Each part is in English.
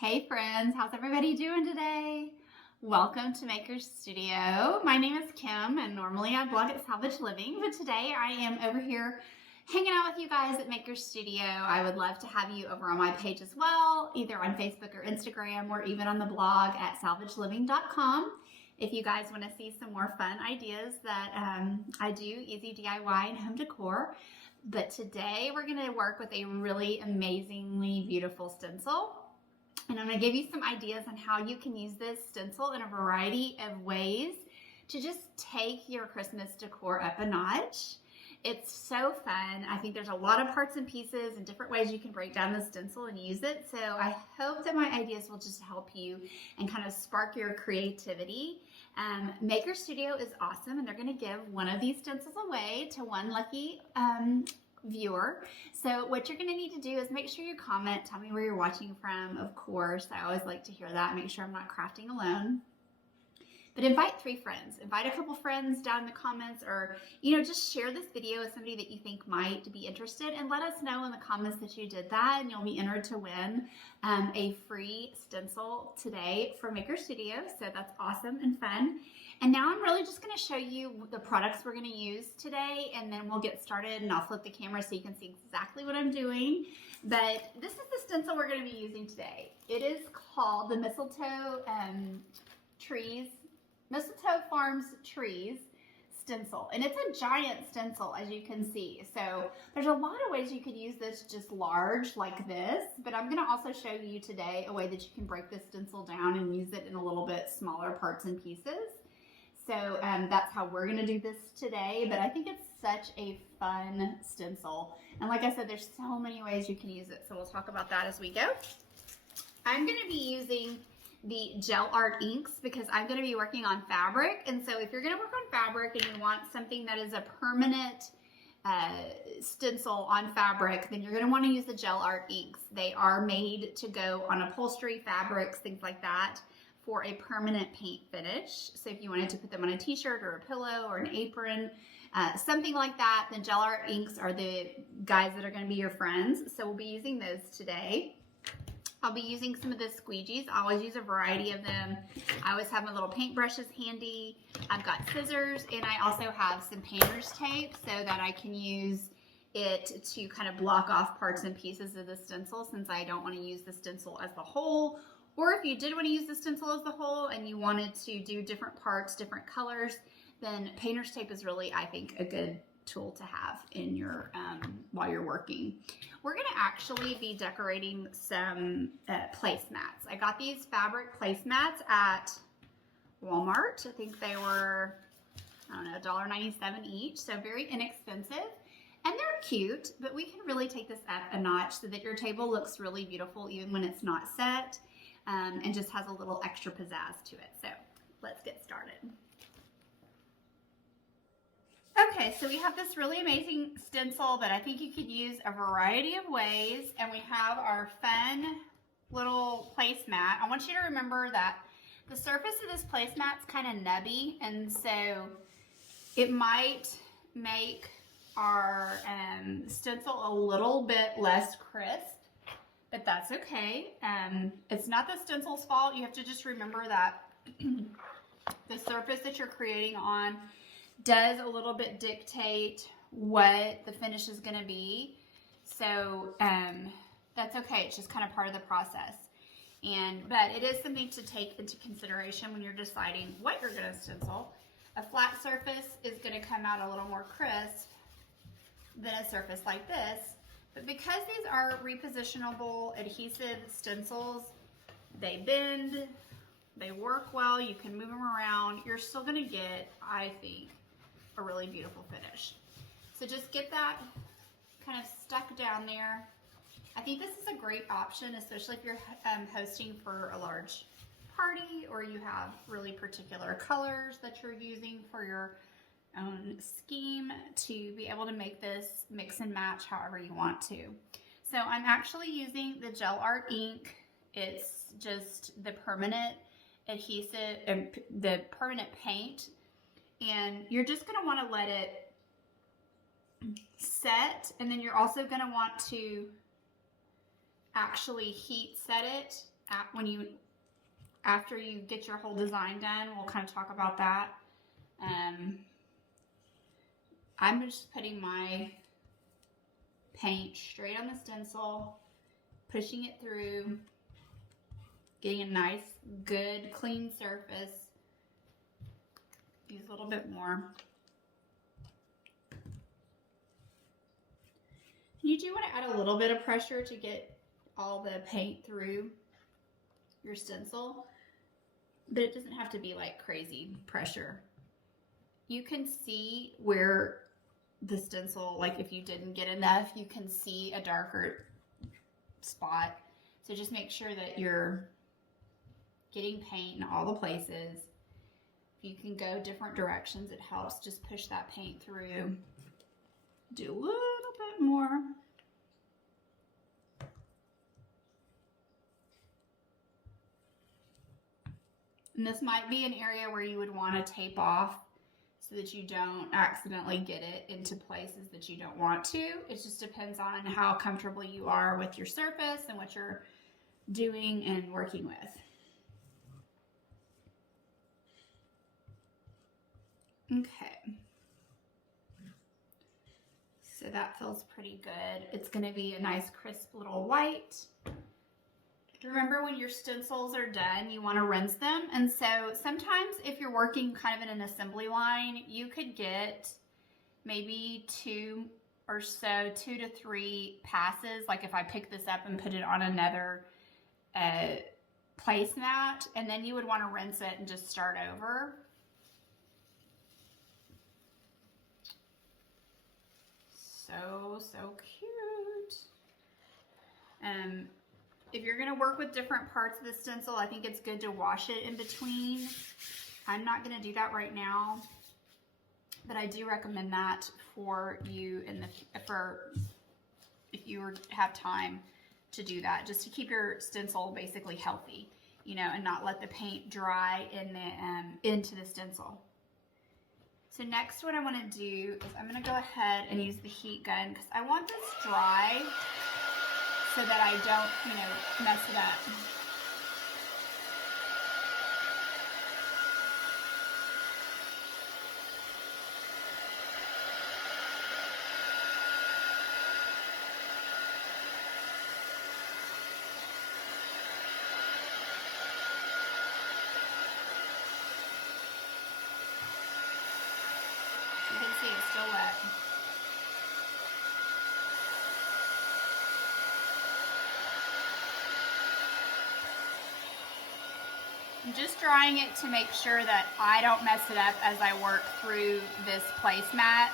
Hey friends, how's everybody doing today? Welcome to Maker's Studio. My name is Kim and normally I blog at Salvaged Living, but today I am over here hanging out with you guys at Maker's Studio. I would love to have you over on my page as well, either on Facebook or Instagram or even on the blog at salvagedliving.com. If you guys want to see some more fun ideas that I do, easy DIY and home decor. But today we're going to work with a really amazingly beautiful stencil. And I'm going to give you some ideas on how you can use this stencil in a variety of ways to just take your Christmas decor up a notch. It's so fun. I think there's a lot of parts and pieces and different ways you can break down the stencil and use it. So I hope that my ideas will just help you and kind of spark your creativity. Maker Studio is awesome, and they're going to give one of these stencils away to one lucky viewer. So what you're going to need to do is make sure you comment, tell me where you're watching from. Of course, I always like to hear that. Make sure I'm not crafting alone. But invite 3 friends. Invite a couple friends down in the comments, or just share this video with somebody that you think might be interested, and let us know in the comments that you did that, and you'll be entered to win a free stencil today from Maker Studio. So that's awesome and fun. And now I'm really just going to show you the products we're going to use today, and then we'll get started, and I'll flip the camera so you can see exactly what I'm doing. But this is the stencil we're going to be using today. It is called the Mistletoe Farms Trees stencil, and it's a giant stencil, as you can see. So there's a lot of ways you could use this just large like this, but I'm going to also show you today a way that you can break this stencil down and use it in a little bit smaller parts and pieces. So that's how we're going to do this today, but I think it's such a fun stencil. And like I said, there's so many ways you can use it, so we'll talk about that as we go. I'm going to be using the gel art inks because I'm going to be working on fabric. And so if you're going to work on fabric and you want something that is a permanent stencil on fabric, then you're going to want to use the gel art inks. They are made to go on upholstery, fabrics, things like that, for a permanent paint finish. So if you wanted to put them on a t-shirt or a pillow or an apron, something like that, then gel art inks are the guys that are going to be your friends. So we'll be using those today. I'll be using some of the squeegees. I always use a variety of them. I always have my little paint brushes handy. I've got scissors, and I also have some painter's tape so that I can use it to kind of block off parts and pieces of the stencil, since I don't want to use the stencil as the whole. Or if you did want to use the stencil as the whole and you wanted to do different parts, different colors, then painter's tape is really, I think, a good tool to have in your while you're working. We're going to actually be decorating some placemats. I got these fabric placemats at Walmart. I think they were, I don't know, $1.97 each, so very inexpensive. And they're cute, but we can really take this up a notch so that your table looks really beautiful even when it's not set, and just has a little extra pizzazz to it. So let's get started. Okay, so we have this really amazing stencil that I think you could use a variety of ways, and we have our fun little placemat. I want you to remember that the surface of this placemat's kind of nubby, and so it might make our stencil a little bit less crisp, but that's okay. It's not the stencil's fault. You have to just remember that the surface that you're creating on does a little bit dictate what the finish is going to be. So that's okay. It's just kind of part of the process. But it is something to take into consideration when you're deciding what you're going to stencil. A flat surface is going to come out a little more crisp than a surface like this. But because these are repositionable adhesive stencils, they bend, they work well, you can move them around, you're still going to get, I think, a really beautiful finish. So just get that kind of stuck down there. I think this is a great option, especially if you're hosting for a large party, or you have really particular colors that you're using for your own scheme, to be able to make this mix and match however you want to. So I'm actually using the gel art ink. It's just the permanent adhesive and the permanent paint, and you're just going to want to let it set, and then you're also going to want to actually heat set it after you get your whole design done, we'll kind of talk about that. I'm just putting my paint straight on the stencil, pushing it through, getting a nice, good, clean surface. Use a little bit more. You do want to add a little bit of pressure to get all the paint through your stencil, but it doesn't have to be like crazy pressure. You can see where the stencil, like if you didn't get enough, you can see a darker spot. So just make sure that you're getting paint in all the places. If you can go different directions, it helps. Just push that paint through. Do a little bit more. And this might be an area where you would want to tape off so that you don't accidentally get it into places that you don't want to. It just depends on how comfortable you are with your surface and what you're doing and working with. Okay. So that feels pretty good. It's going to be a nice crisp little white. Remember, when your stencils are done, you want to rinse them. And so sometimes if you're working kind of in an assembly line, you could get maybe 2 to 3 passes. Like if I pick this up and put it on another placemat, and then you would want to rinse it and just start over. So cute. If you're going to work with different parts of the stencil, I think it's good to wash it in between. I'm not going to do that right now, but I do recommend that for you if you have time to do that, just to keep your stencil basically healthy, you know, and not let the paint dry into the stencil. So next, what I want to do is I'm going to go ahead and use the heat gun because I want this dry so that I don't, you know, mess it up. You can see it's still wet. I'm just drying it to make sure that I don't mess it up as I work through this placemat.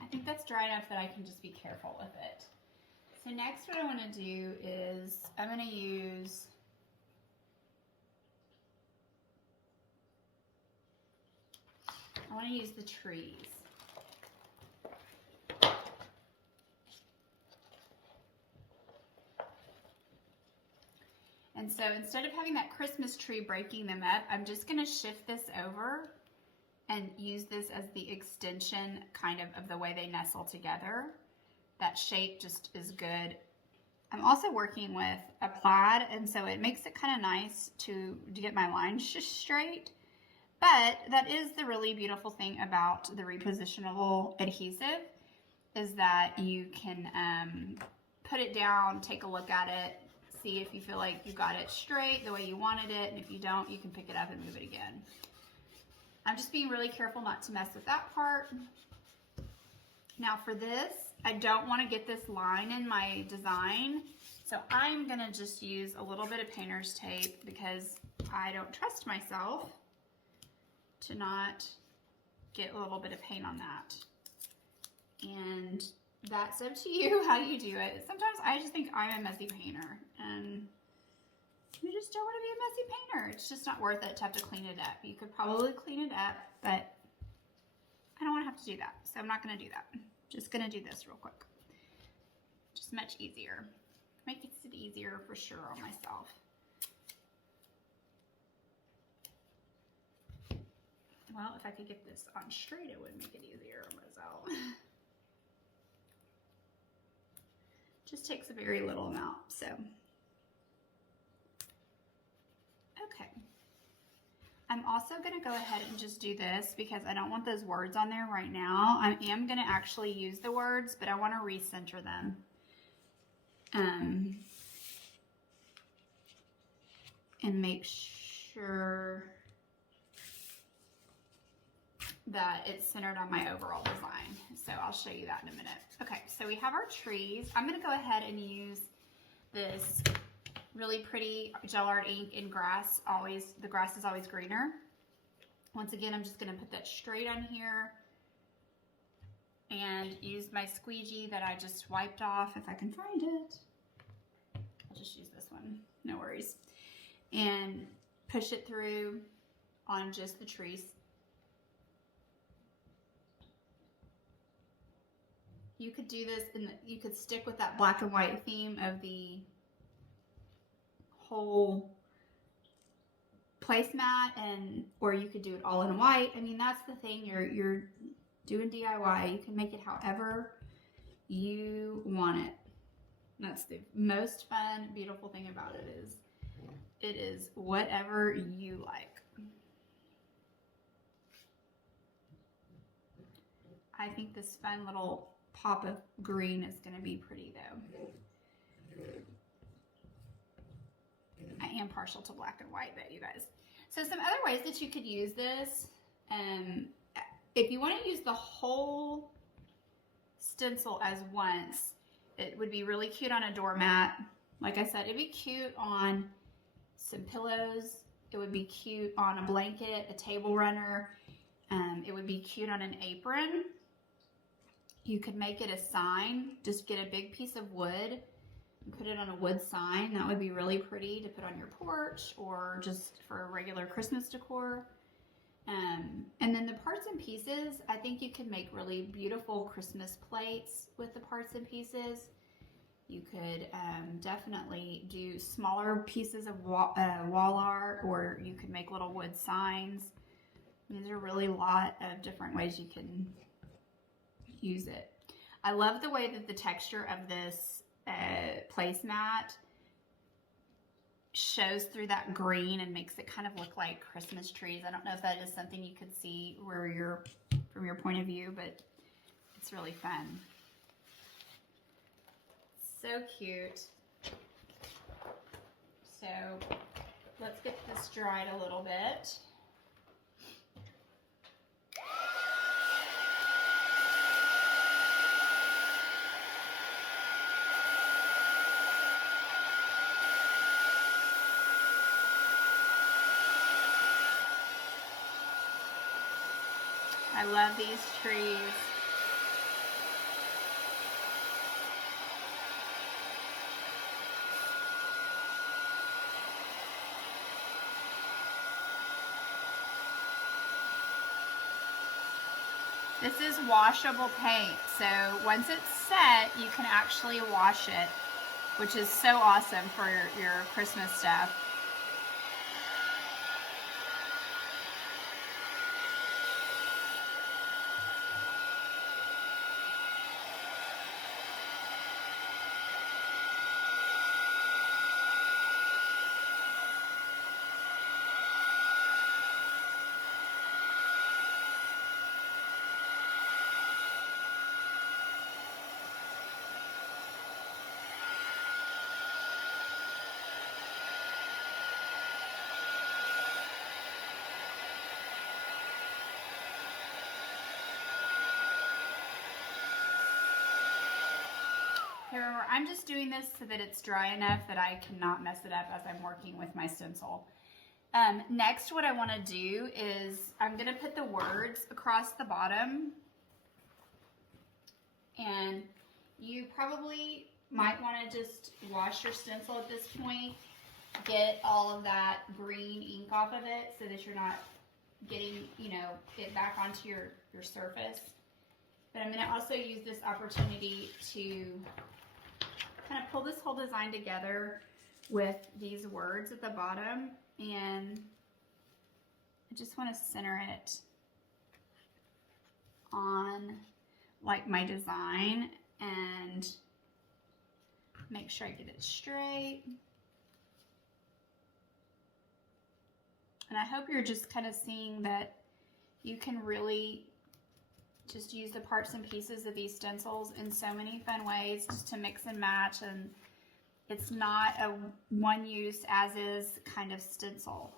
I think that's dry enough that I can just be careful with it. So next, what I want to do is I want to use the trees. And so instead of having that Christmas tree breaking them up, I'm just going to shift this over and use this as the extension kind of the way they nestle together. That shape just is good. I'm also working with a plaid, and so it makes it kind of nice to get my lines just straight. But that is the really beautiful thing about the repositionable adhesive, is that you can put it down, take a look at it, see if you feel like you got it straight the way you wanted it, and if you don't, you can pick it up and move it again. I'm just being really careful not to mess with that part. Now for this, I don't want to get this line in my design, so I'm going to just use a little bit of painter's tape because I don't trust myself to not get a little bit of paint on that. And that's up to you how you do it. Sometimes I just think I'm a messy painter, and you just don't want to be a messy painter. It's just not worth it to have to clean it up. You could probably clean it up, but I don't want to have to do that, so I'm not going to do that. I'm just going to do this real quick. Just much easier. Makes it easier for sure on myself. Well, if I could get this on straight, it would make it easier on myself. Just takes a very little amount, so. Okay. I'm also gonna go ahead and just do this because I don't want those words on there right now. I am gonna actually use the words, but I wanna recenter them. And make sure that it's centered on my overall design. So I'll show you that in a minute. Okay, so we have our trees. I'm gonna go ahead and use this really pretty gel art ink in grass. The grass is always greener. Once again, I'm just gonna put that straight on here and use my squeegee that I just wiped off, if I can find it. I'll just use this one, no worries. And push it through on just the trees. You could do this, you could stick with that black and white theme of the whole placemat, or you could do it all in white. I mean, that's the thing. You're doing DIY. You can make it however you want it. That's the most fun, beautiful thing about it is it is whatever you like. I think this fun little pop of green is going to be pretty though. I am partial to black and white though, you guys. So some other ways that you could use this, if you want to use the whole stencil as once, it would be really cute on a doormat. Like I said, it'd be cute on some pillows. It would be cute on a blanket, a table runner. It would be cute on an apron. You could make it a sign. Just get a big piece of wood and put it on a wood sign. That would be really pretty to put on your porch or just for regular Christmas decor. And then the parts and pieces, I think you can make really beautiful Christmas plates with the parts and pieces. You could definitely do smaller pieces of wall art, or you could make little wood signs. These are really a lot of different ways you can use it. I love the way that the texture of this placemat shows through that green and makes it kind of look like Christmas trees. I don't know if that is something you could see where you're from your point of view, but it's really fun. So cute. So let's get this dried a little bit. I love these trees. This is washable paint, so once it's set, you can actually wash it, which is so awesome for your Christmas stuff. Remember, I'm just doing this so that it's dry enough that I cannot mess it up as I'm working with my stencil. Next, what I want to do is I'm going to put the words across the bottom. And you probably might want to just wash your stencil at this point, get all of that green ink off of it so that you're not getting, you know, it back onto your surface. But I'm going to also use this opportunity to kind of pull this whole design together with these words at the bottom, and I just want to center it on like my design and make sure I get it straight. And I hope you're just kind of seeing that you can really just use the parts and pieces of these stencils in so many fun ways just to mix and match, and it's not a one use as is kind of stencil.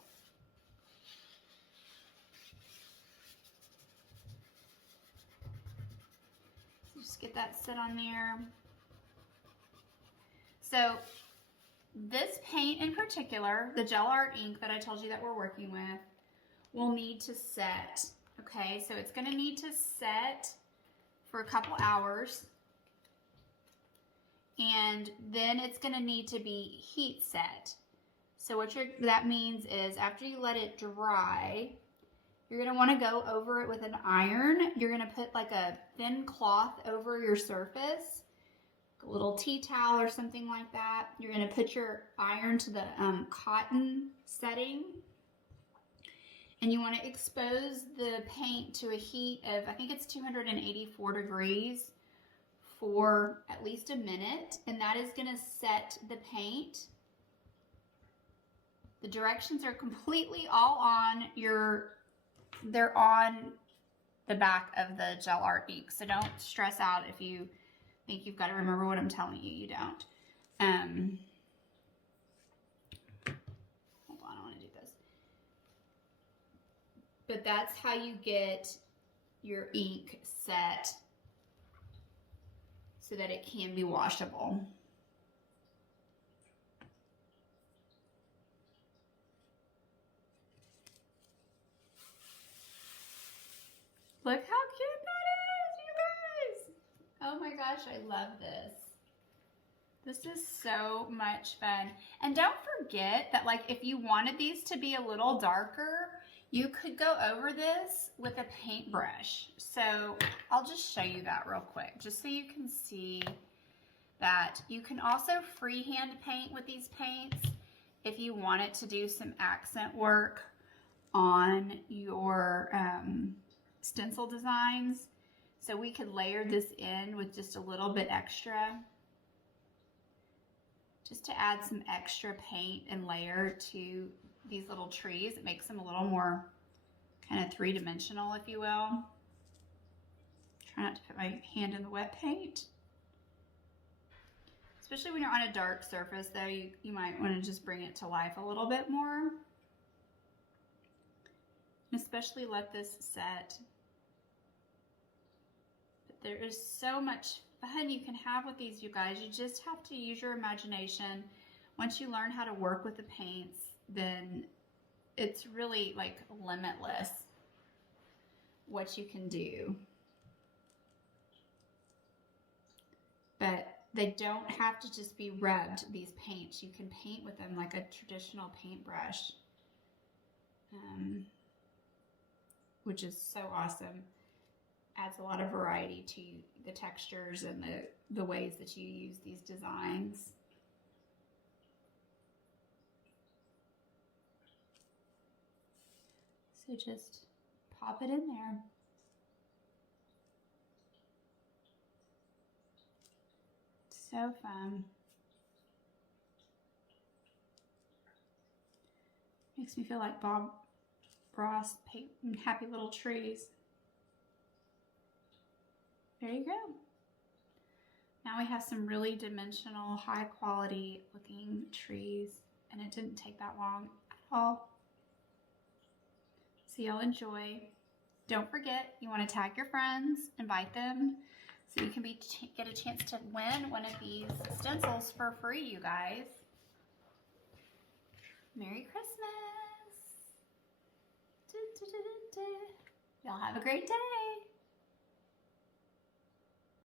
So just get that set on there. So this paint in particular, the gel art ink that I told you that we're working with, will need to set. Okay, so it's going to need to set for a couple hours, and then it's going to need to be heat set. So what that means is after you let it dry, you're going to want to go over it with an iron. You're going to put like a thin cloth over your surface, a little tea towel or something like that. You're going to put your iron to the cotton setting, and you want to expose the paint to a heat of, I think it's 284 degrees for at least a minute, and that is going to set the paint. The directions are completely all on they're on the back of the gel art ink, so don't stress out if you think you've got to remember what I'm telling you. You don't. Hold on, I want to do this. But that's how you get your ink set so that it can be washable. Look how cute that is, you guys. Oh my gosh, I love this. This is so much fun. And don't forget that, like, if you wanted these to be a little darker, you could go over this with a paintbrush. So I'll just show you that real quick, just so you can see that you can also freehand paint with these paints if you wanted to do some accent work on your stencil designs. So we could layer this in with just a little bit extra, just to add some extra paint and layer to these little trees. It makes them a little more kind of three-dimensional, if you will. Try not to put my hand in the wet paint. Especially when you're on a dark surface, though, you might want to just bring it to life a little bit more. And especially let this set. But there is so much fun you can have with these, you guys. You just have to use your imagination. Once you learn how to work with the paints, then it's really like limitless what you can do. But they don't have to just be rubbed, these paints. You can paint with them like a traditional paintbrush, which is so awesome. Adds a lot of variety to the textures and the ways that you use these designs. So just pop it in there. So fun. Makes me feel like Bob Ross painting happy little trees. There you go. Now we have some really dimensional, high quality looking trees, and it didn't take that long at all. So y'all enjoy. Don't forget, you want to tag your friends, invite them, so you can get a chance to win one of these stencils for free, you guys. Merry Christmas. Y'all have a great day.